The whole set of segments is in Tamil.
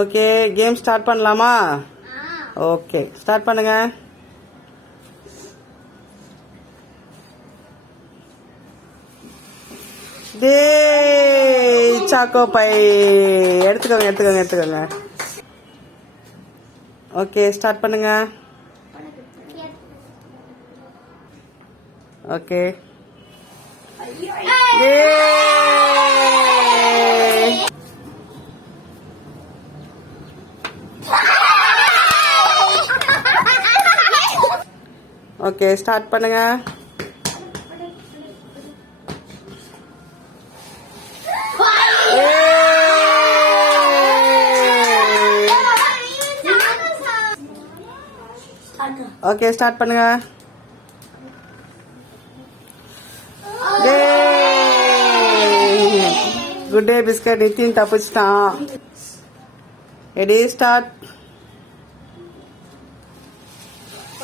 ஓகே கேம் ஸ்டார்ட் பண்ணலாமா? ஓகே ஸ்டார்ட் பண்ணுங்க. டே சாக்கோ பை. எடுத்துக்கோங்க எடுத்துக்கோங்க எடுத்துக்கோங்க. ஓகே ஸ்டார்ட் பண்ணுங்க. ஓகே. ஓகே ஸ்டார்ட் பண்ணுங்க. ஓகே ஸ்டார்ட் பண்ணுங்க. குட் டே பிஸ்கட் நித்தின் தப்பிச்சிட்டான். ரெடி ஸ்டார்ட்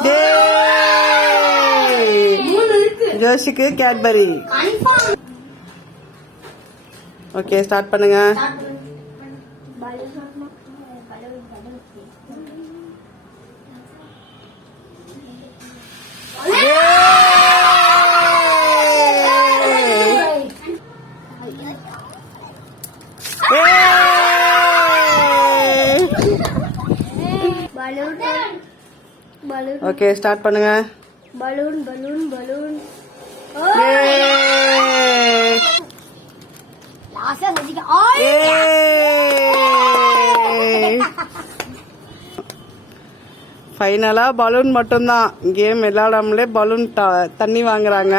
டே ஜோஷிக்கு கேட்பரி ஓகே ஸ்டார்ட் பண்ணுங்க. பலூன் பலூன் ஓகே ஸ்டார்ட் பண்ணுங்க. பலூன் பலூன் பலூன் ஃபைனலாக பலூன் மட்டும்தான். கேம் விளையாடாமலே பலூன் தண்ணி வாங்குறாங்க.